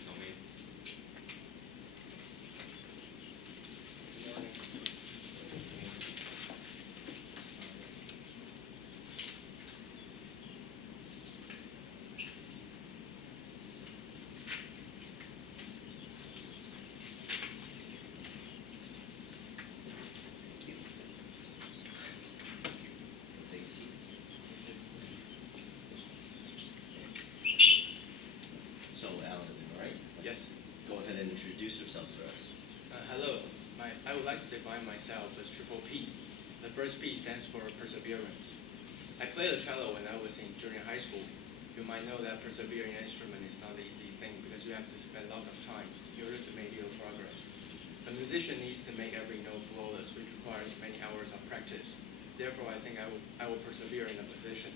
Song-Min. Take a seat. So, Alan, all right? Yes. Go ahead and introduce yourself to us. Hello. I would like to define myself as triple P. The first P stands for perseverance. I played the cello when I was in junior high school. You might know that persevering an instrument is not an easy thing because you have to spend lots of time in order to make real progress. A musician needs to make every note flawless, which requires many hours of practice. Therefore, I think I will persevere in the position.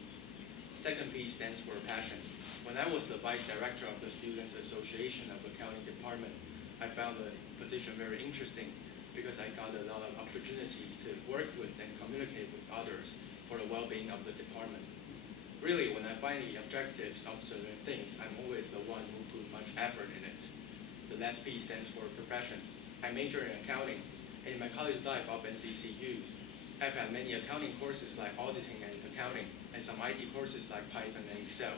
Second P stands for passion. When I was the vice director of the Students Association of Accounting Department, I found the position very interesting because I got a lot of opportunities to work with and communicate with others for the well-being of the department. Really, when I find the objectives of certain things, I'm always the one who put much effort in it. The last P stands for profession. I major in accounting, and in my college life up in CCU, I've had many accounting courses like auditing and accounting, and some IT courses like Python and Excel.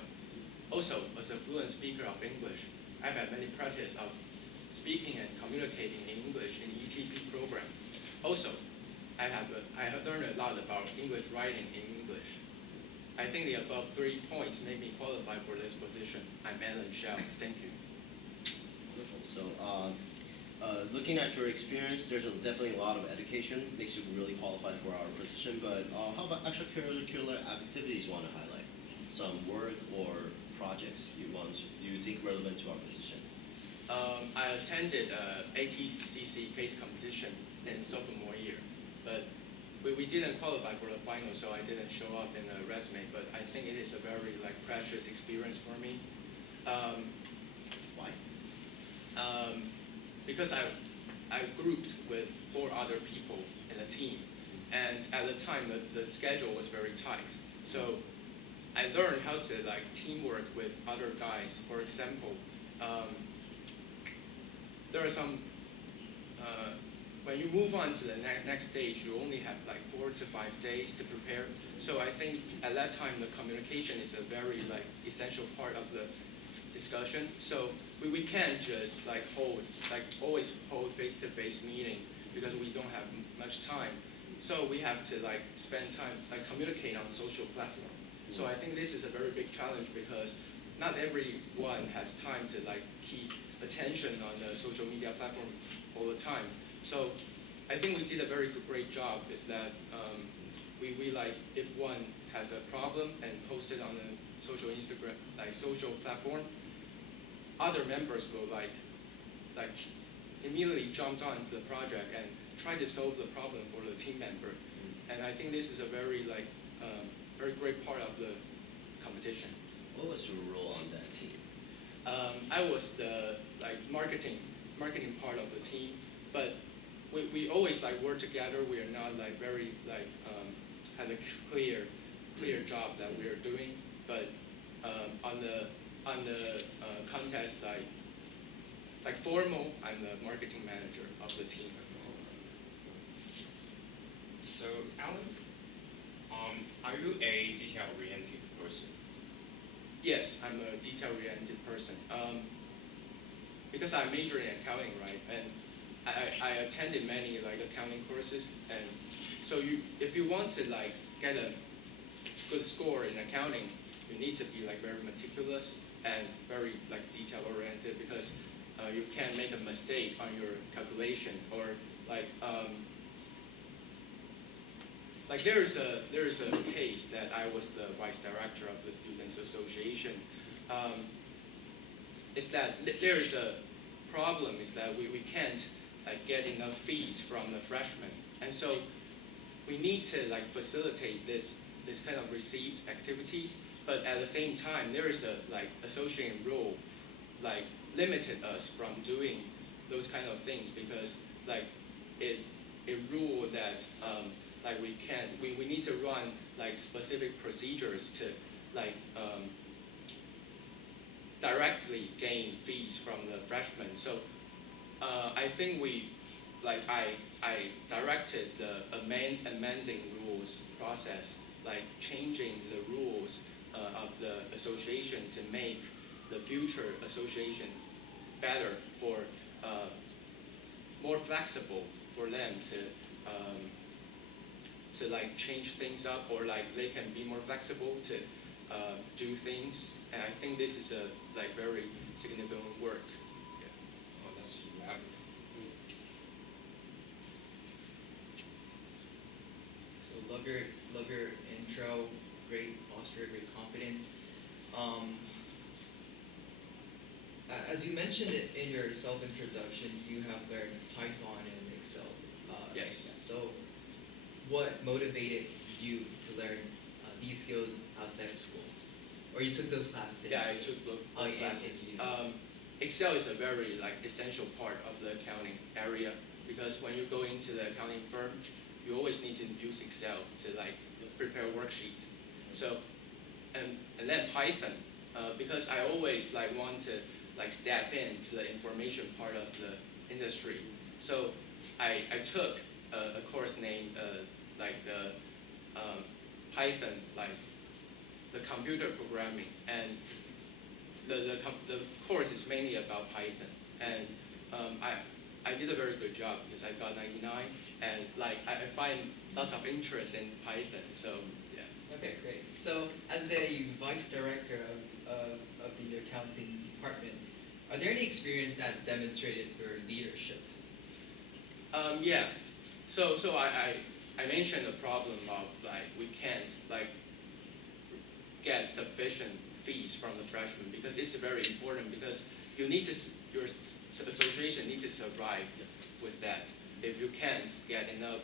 Also, as a fluent speaker of English, I've had many practice of speaking and communicating in English in the ETP program. Also, I have learned a lot about English writing in English. I think the above 3 points make me qualify for this position. I'm Alan Xiao. Thank you. Wonderful. So, looking at your experience, there's definitely a lot of education, makes you really qualify for our position, but how about extracurricular activities you want to highlight? Some work or projects you think relevant to our position? I attended ATCC case competition in sophomore year, but we didn't qualify for the final, so I didn't show up in the resume. But I think it is a very precious experience for me. Why? Because I grouped with 4 other people in a team, and at the time the schedule was very tight. So I learned how to teamwork with other guys. For example, there are some, when you move on to the next stage, you only have 4 to 5 days to prepare. So I think at that time, the communication is a very essential part of the discussion. So we can't just always hold face-to-face meeting because we don't have much time. So we have to spend time communicate on social platform. So I think this is a very big challenge because not everyone has time to keep attention on the social media platform all the time. So I think we did a very great job is that we if one has a problem and post it on the social Instagram social platform, other members will immediately jump onto the project and try to solve the problem for the team member. And I think this is a very very great part of the competition. What was your role on that team? I was the marketing part of the team, but we always work together. We are not very had a clear job that we are doing, but on the contest formal, I'm the marketing manager of the team. So, Alan, are you a detail-oriented person? Yes, I'm a detail-oriented person. Because I majored in accounting, right? And I attended many accounting courses, and so if you want to get a good score in accounting, you need to be very meticulous and very detail-oriented because you can't make a mistake on your calculation or there is a case that I was the vice director of the Students Association. Is that there is a problem is that we can't get enough fees from the freshmen, and so we need to facilitate this kind of received activities. But at the same time, there is a association rule limited us from doing those kind of things because it rule that we need to run specific procedures to directly gain fees from the freshmen. So I think I directed the amending rules process, like changing the rules of the association to make the future association better for more flexible for them to like change things up, or like they can be more flexible to do things. And I think this is a like very significant work. Oh, that's elaborate. So love your intro, great posture, great confidence. As you mentioned it in your self-introduction, you have learned Python and Excel. Yes. So what motivated you to learn these skills outside of school? Or you took those classes in? Yeah, I took those yeah, classes. yes. Excel is a very like essential part of the accounting area, because when you go into the accounting firm, you always need to use Excel to like prepare worksheet. So and then Python, because I always like want to like step into the information part of the industry. So I took a course named like the Python, like the computer programming, and the course is mainly about Python. And I did a very good job because I got 99, and like I find lots of interest in Python. So yeah. Okay, great. So as the vice director of the accounting department, are there any experience that demonstrated your leadership? Yeah. So I mentioned the problem of like we can't like get sufficient fees from the freshmen, because it's very important, because you need to your association needs to survive with that. If you can't get enough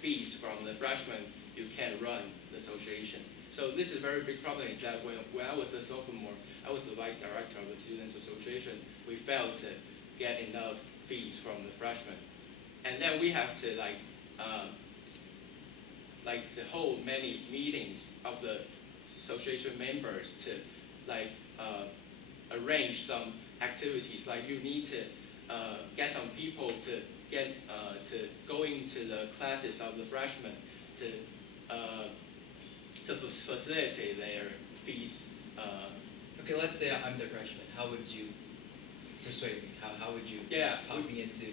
fees from the freshmen, you can't run the association. So this is a very big problem, is that when I was a sophomore, I was the vice director of the Students Association. We failed to get enough fees from the freshmen. And then we have to like to hold many meetings of the association members to like arrange some activities. Like you need to get some people to go into the classes of the freshmen to facilitate their fees. Okay, let's say I'm the freshman. How would you persuade me? How would you talk me into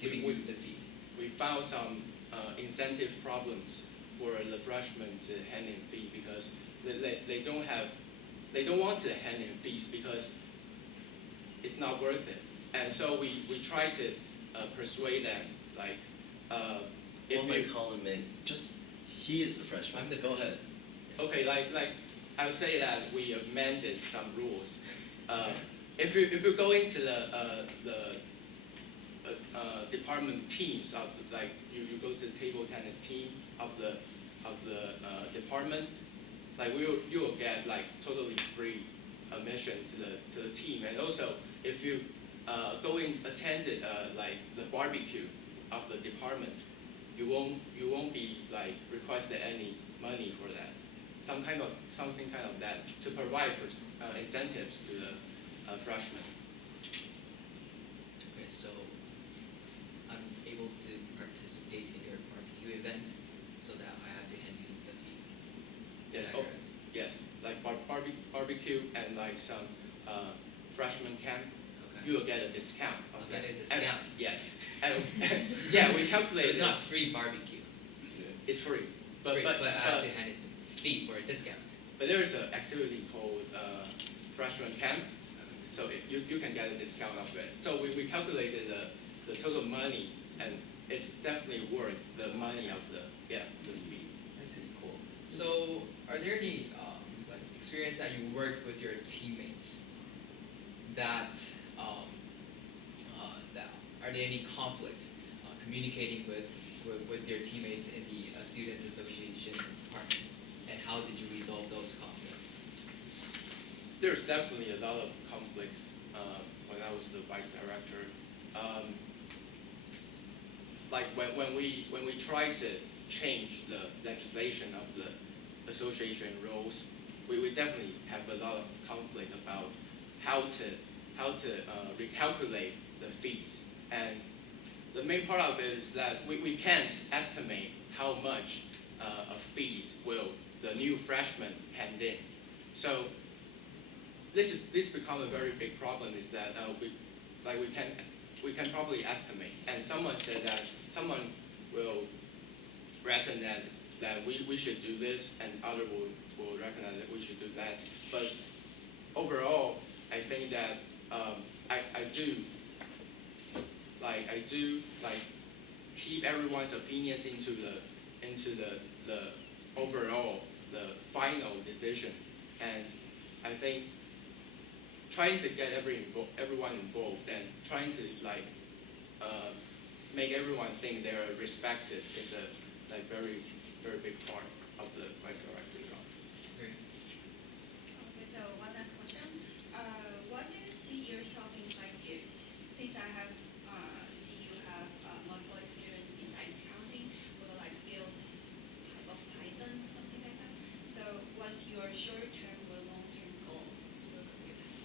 giving you the fee? We found some incentive problems for the freshmen to hand in fee, because they don't want to hand in fees because it's not worth it. And so we try to persuade them, like if Well, you call him in. Just he is the freshman. I'm the Go ahead. okay, like I would say that we amended some rules. If you go into the department teams of like you go to the table tennis team of the department, like you will get like totally free admission to the team. And also if you attended like the barbecue of the department, you won't be like requested any money for that. Something kind of that to provide incentives to the freshmen. Okay, so I'm able to participate in your barbecue event, so that I have to hand you the fee. Yes. Is that correct? Yes, like barbecue and like some freshman camp, Okay. you will get a discount. Of I'll get that. a discount. And, yes, and yeah, we So calculated. it's not free barbecue. It's free, It's free, but I have to hand it the fee for a discount. but there is an activity called freshman camp, so you can get a discount of it. So we calculated the total money, and it's definitely worth the money of the fee. I see, cool. So are there any like experience that you worked with your teammates that are there any conflicts communicating with your teammates in the Students Association department, and how did you resolve those conflicts? There's definitely a lot of conflicts when I was the vice director. Like when we try to change the legislation of the association rules, we definitely have a lot of conflict about how to recalculate the fees. And the main part of it is that we can't estimate how much of fees will the new freshman hand in. So this become a very big problem. Is that we can probably estimate, and someone said that someone will reckon that we should do this, and other will recognize that we should do that. But overall, I think that I do keep everyone's opinions into the overall, the final decision. And I think trying to get everyone involved and trying to make everyone think they're respected is a very big part of the vice director job. Great. Okay, so one last question. What do you see yourself in 5 years? Since I have see you have multiple experience besides accounting, or like skills type of Python, something like that. So what's your short-term or long-term goal in your career path?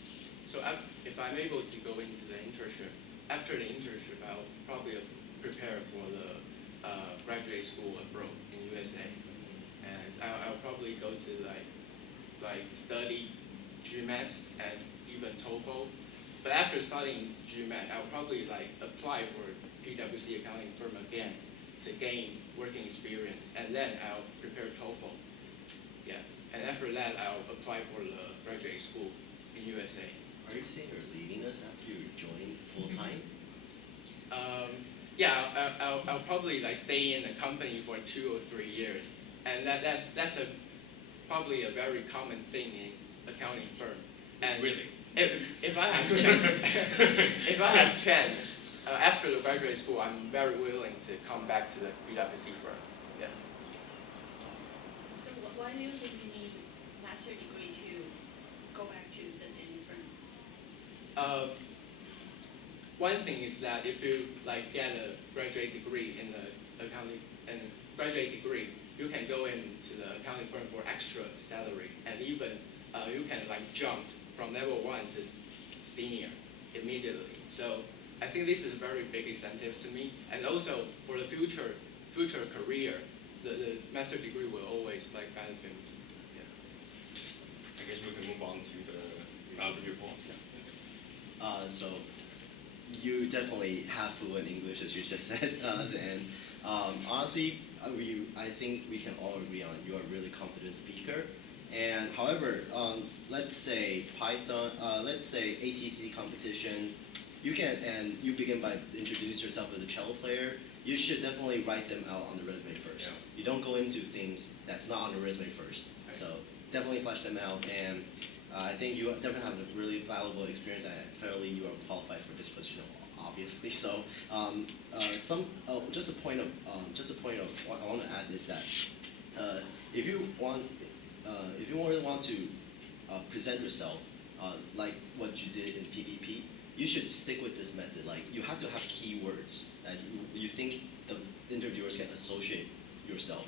So if I'm able to go into the internship, after the internship, I'll probably prepare for the graduate school abroad in USA, and I'll probably go to study GMAT and even TOEFL. But after studying GMAT, I'll probably apply for PwC accounting firm again to gain working experience, and then I'll prepare TOEFL. Yeah, and after that, I'll apply for the graduate school in USA. Are you saying you're leaving us after you join full time? Yeah, I'll probably stay in the company for 2 or 3 years, and that's probably a very common thing in accounting firm. And Really? If I have if I have chance after the graduate school, I'm very willing to come back to the PwC firm. Yeah. So why do you think you need master degree to go back to the same firm? One thing is that if you get a graduate degree in the accounting and graduate degree, you can go into the accounting firm for extra salary, and even you can jump from level 1 to senior immediately. So I think this is a very big incentive to me, and also for the future career, the master degree will always benefit me. Yeah. I guess we can move on to the report. So you definitely have fluent English, as you just said, and honestly, I think we can all agree on you are a really competent speaker. And however, let's say Python, let's say ATC competition, you begin by introducing yourself as a cello player. You should definitely write them out on the resume first. Yeah. You don't go into things that's not on the resume first. Right. So definitely flesh them out, and I think you definitely have a really valuable experience. Fairly, you are qualified for this position, obviously. So just a point of what I want to add is that if you really want to present yourself like what you did in PPP, you should stick with this method. You have to have keywords that you think the interviewers can associate yourself,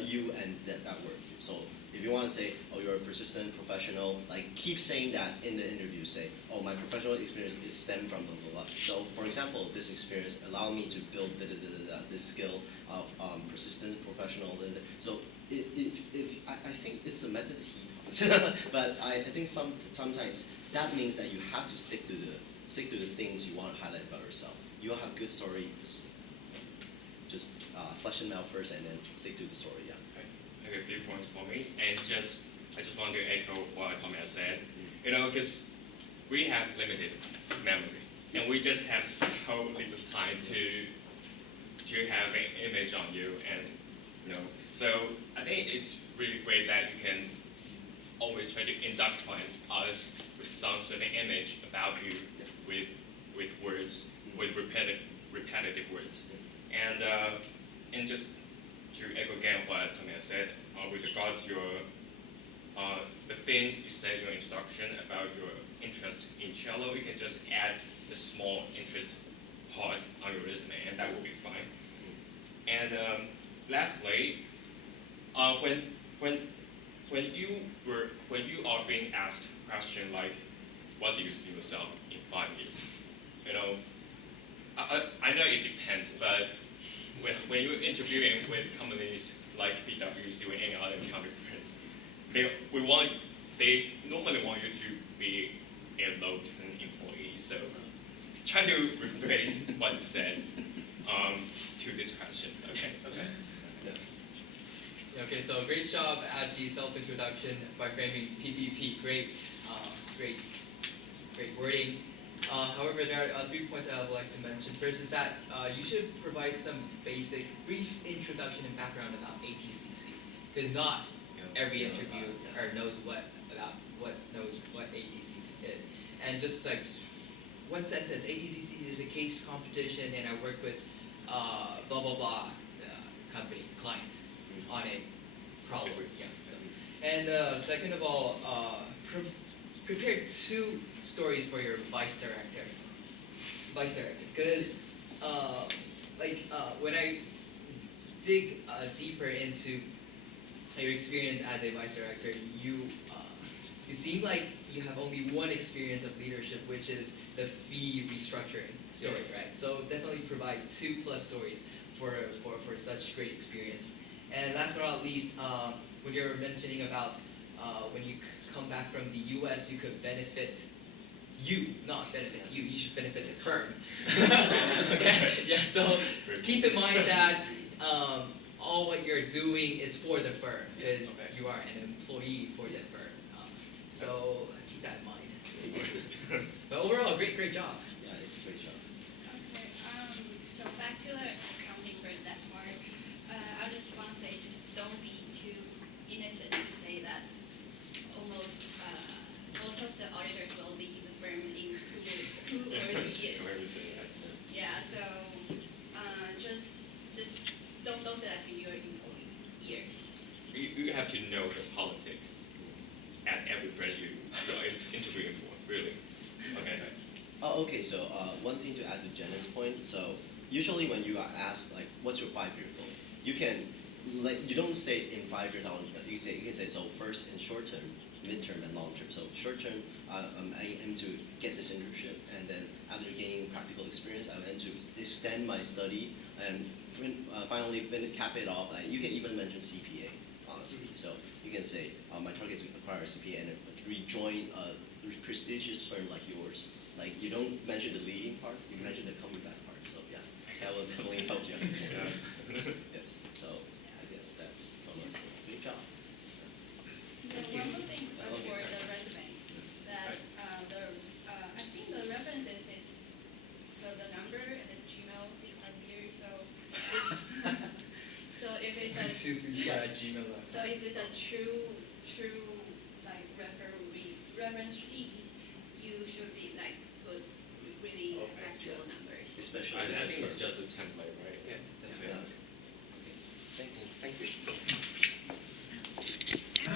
you and that word. So if you want to say, oh, you're a persistent professional, keep saying that in the interview. Say, oh, my professional experience is stemmed from blah, blah, blah. So for example, this experience allowed me to build this skill of persistent professional. So I think it's a method but I think sometimes that means that you have to stick to the things you want to highlight about yourself. You will have good story, just flesh them out first and then stick to the story. Yeah. Okay, 3 points for me, and I just want to echo what Tommy has said. Because we have limited memory, and we just have so little time to have an image on you, and So I think it's really great that you can always try to indoctrinate us with some certain image about you with words, with repetitive words, and just to echo again what Tommy has said with regards to the thing you said in your introduction about your interest in cello, you can just add the small interest part on your resume, and that will be fine. And lastly, when when you are being asked a question like, what do you see yourself in 5 years? You know, I know it depends, but when you're interviewing with companies like PwC or any other accounting firms, they normally want you to be a low-turn employee. So try to rephrase what you said to this question. Okay. Okay. Yeah. Okay, so great job at the self-introduction by framing PPP. Great wording. However, there are 3 points that I would like to mention. First is that you should provide some brief introduction and background about ATCC, because not every interviewer knows what ATCC is. And just like one sentence, ATCC is a case competition, and I work with blah blah blah company client on a problem. Yeah. So. And second of all, prepare 2 stories for your vice director, because when I dig deeper into your experience as a vice director, you seem like you have only one experience of leadership, which is the fee restructuring story, Yes. right? So definitely provide 2+ stories for such great experience. And last but not least, when you're mentioning about when you come back from the U.S., you could benefit you, not benefit you. You should benefit the firm. Okay? Yeah. So keep in mind that all what you're doing is for the firm, because you are an employee for the firm. So keep that in mind. But overall, great job. Yeah, it's a great job. Okay, so back to the accounting for that part. I just want to say, just don't be too innocent to say that almost most of the auditors will leave the firm in 2 or 3 years. Where is it at? Yeah, so just don't say that to your employees. You have to know the politics at every firm you're interviewing for, really. Okay. Oh, okay. So one thing to add to Janet's point. So usually when you are asked like, "What's your 5-year goal?" You can you don't say in 5 years I want. You can say so first in short term, mid-term, and long term. So short term, I aim to get this internship, and then after gaining practical experience, I aim to extend my study and finally cap it off. You can even mention CPA, honestly. So you can say my target is to acquire a CPA and rejoin a prestigious firm like yours. Like you don't mention the leading part, you mention the coming back part. So yeah, that will definitely help you. Yeah. Yes. So I guess that's from us. Good job. One more thing for the resume, that I think the references is the number and the Gmail is quite weird. So if it's a 234 at Gmail. so if it's a true like reference fees, you should be like put really actual numbers. Especially I this think is it's just a template, right? Yeah. Yeah. Okay. Thanks. Thank you.